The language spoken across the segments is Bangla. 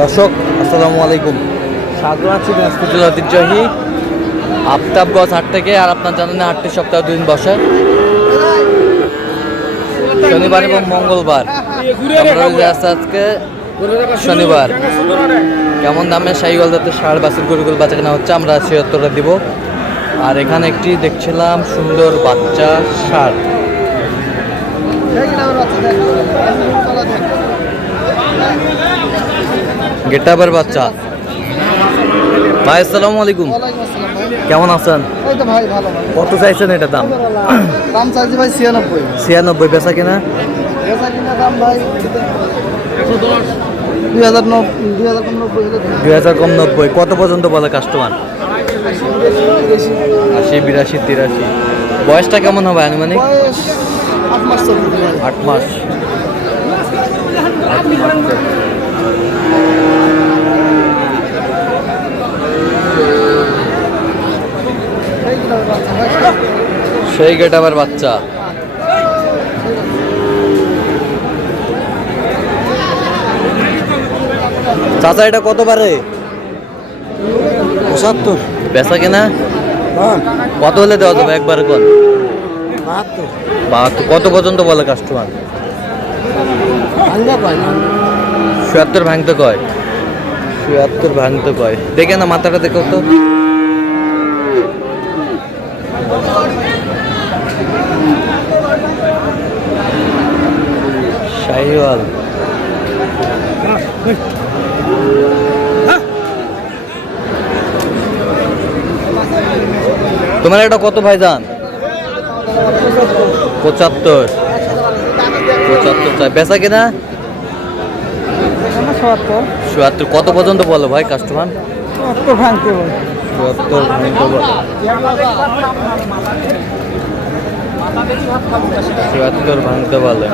দর্শক আসসালামু আলাইকুম, স্বাগত আছি দিনাজপুর ঐতিহ্যবাহী আফতাবগঞ্জ হাট থেকে। আর আপনার জানেন হাটটি সপ্তাহে 2 দিন বসে, শনিবার এবং মঙ্গলবার। আজকে শনিবার। কেমন দামে শাহিওয়াল জাতের ষাঁড় বাছুর গরুগুলো বাচ্চা কেনা হচ্ছে আমরা সে উত্তরটা দিব। আর এখানে একটি দেখছিলাম সুন্দর বাচ্চা ষাঁড়। গেটাবের বাচ্চা। ভাই আসসালামু আলাইকুম, কেমন আছেন? এই তো ভাই ভালো ভাই। কত চাইছেন এটা দাম? দাম চাইছি ভাই 96। 96 বেচা কিনা? বেচা কিনা দাম ভাই 2000 কম 90। কত পর্যন্ত বলে কাস্টমার? 80, 82, 83। বয়সটা কেমন হবে আনুমানিক? বয়স 8 মাস চলবে। 8 মাস। সেই গেটাবের বাচ্চা। চাচা এটা কত পারে? 75। বেচা কিনা কত হলে দেওয়া যাবে একবারে? কোন 72? কত পর্যন্ত বলে কাস্টমার? 76 ভাঙতে কয়। 76 ভাঙতে কয়। দেখে না মাথাটা দেখো তো। শাহিওয়াল। তোমার এটা কত ভাইজান? 75 চাই। বেচা কিনা 77। কত পর্যন্ত বলো ভাই কাস্টমার? 74 ভাঙতে বলে। 74 ভাঙতে বলে। 74 ভাঙতে বলে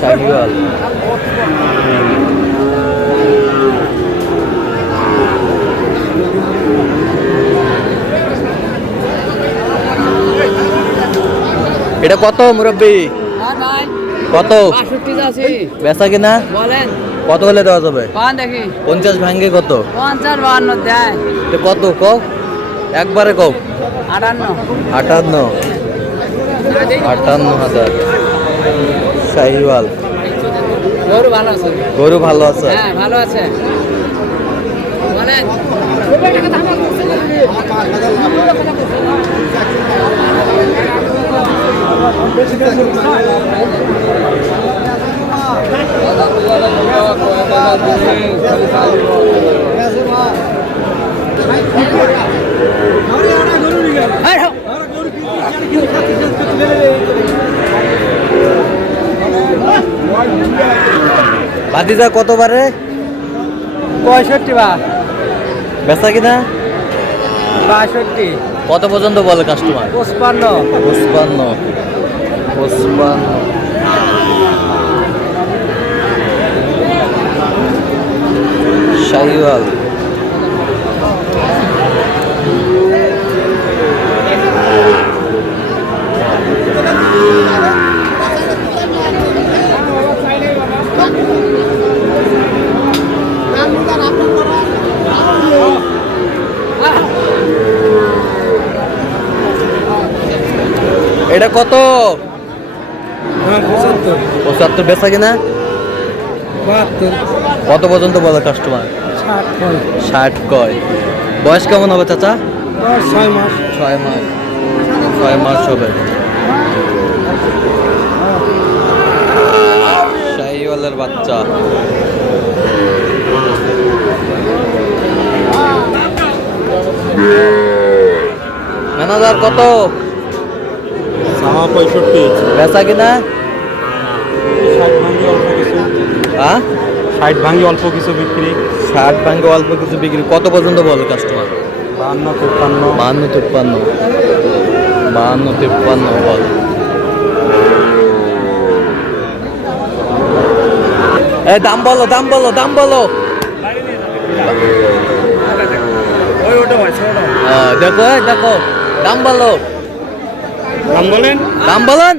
শাহিওয়াল। এটা কত মুরব্বী? কত? 65 আছে। বেচা কিনা বলেন কত হলে দেওয়া যাবে? কোন দেখি 50 ভাঙে কত? 50 52 দেয়। এটা কত কও একবারে কও? 58 58,000 শাহিওয়াল। গরু ভালো আছে। গরু ভালো আছে। হ্যাঁ ভালো আছে। বলেন ভাতিজা কত পারে? 65 বার। বেচা কিনা 62 কত পর্যন্ত বলে কাস্টমার? 55 55 শাহিওয়াল। এটা কত? 75 বেচা কিনা 72 কত পর্যন্ত বলে কাস্টমার? 60 কয়। বয়স কেমন হবে চাচা? 6 মাস। 6 মাস। 6 মাস হবে। শাহিওয়ালের বাচ্চা। ম্যানেজার কত? 65। বেচা কিনা 60 ভাঙি অল্প কিছু। হ্যাঁ 60 ভাঙি অল্প কিছু বিক্রি। 60 ভাঙে অল্প কিছু বিক্রি। কত পর্যন্ত বলে কাস্টমার? 52 53। 52 বল। দাম বলো দাম বলো। দেখো দাম বলো। দাম বলেন।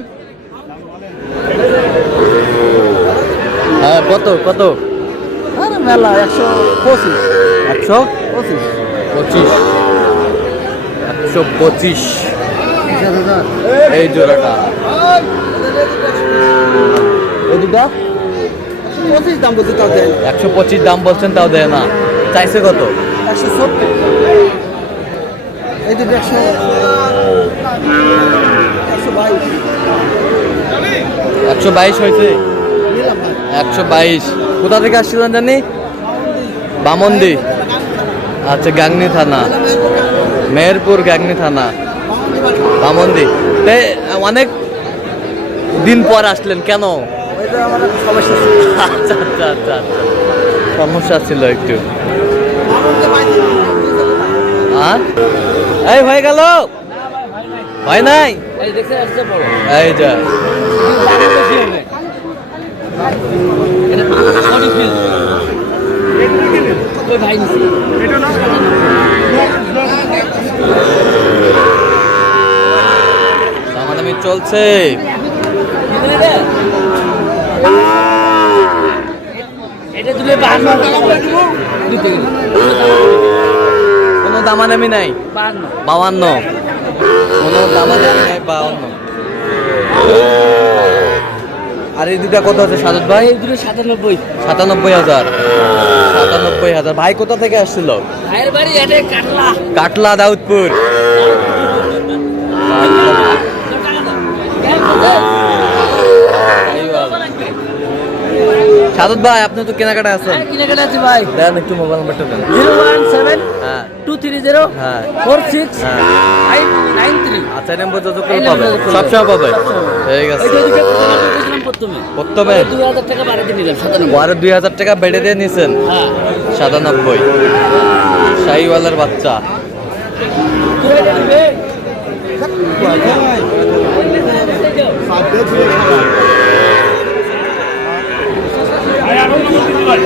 হ্যাঁ কত কত? মেলা 125 125 125 এই জোড়াটা এই দুটা 25 দাম বলতে তাও দেন 125 দাম বলছেন তাও দেয় না চাইছে কত 170 এই দুটো 122 হয়েছে 122 কোথা থেকে আসছিলেন জানি বামন্দি আচ্ছা গাংনি থানা মেহেরপুর গাংনি থানা বামন্দি অনেক দিন পর আসলেন কেন এটা আমার সমস্যা ছিল আচ্ছা আচ্ছা আচ্ছা আচ্ছা। সমস্যা ছিল একটু হ্যাঁ এই হয়ে গেল হয় নাই এই দেখতে আসছে বড় এই যা এটা বডি ফিল ওই ভাই নিছে দামাদামি চলছে এটা দিলে 52 দিতে গেলে কোনো দামাদামি নাই 52 52 কোনো দামাদামি নাই 52 আর এই দুটা কত আছে সাদত ভাই এই দুটো 97 97,000 ভাই কোথা থেকে আসছিল ভাইয়ের বাড়ি এটা কাটলা কাটলা দাউদপুর সাদত ভাই আপনি তো কেনাকাটা আছেন কেনাকাটা আছে ভাই দেন একটু মোবাইল নাম্বারটা দেন 017 হ্যাঁ 230 হ্যাঁ 46 হ্যাঁ 593 আচ্ছা এই নাম্বার যত করে পাবে সবসময় পাবে ঠিক আছে এটা দিকে বলেছিলাম প্রথমে প্রথমে 2000 টাকা বাড়াতে নিলাম 97 বারো 2,000 টাকা বেড়ে দিয়ে নিছেন হ্যাঁ 97 শাহিওয়ালের বাচ্চা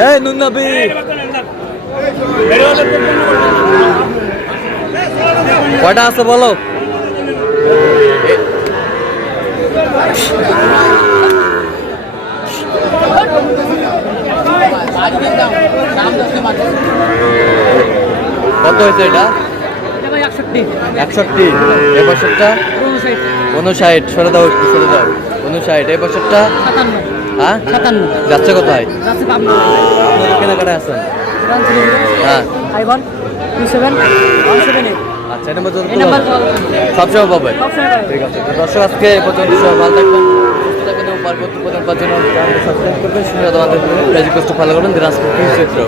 এই নুনবি কয়টা আছে বলো কত হয়েছে এটা এটা ভাই 61 61 এই বছরটা 59 সরে দাও একটু সরে দাও 59 এই বছরটা 57 হ্যাঁ 57 যাচ্ছে কোথায় যাচ্ছে পাবনা আপনারা কেনাকাটা আছেন হ্যাঁ আইফোন 27 178 আচ্ছা এটা মধ্যে এই নাম্বার সবসময় পাবে সবসময় পাবে। ঠিক আছে তো দর্শক আজকে এই পর্যন্ত সবাই ভালো থাকবেন সুস্থ থাকবেন এবং পারবর্তী প্রধান পাওয়ার জন্য চ্যানেলটি সাবস্ক্রাইব করবেন সুন্দর আমাদের ফেসবুক পেজটি ফলো করবেন দিনাজপুর চিত্র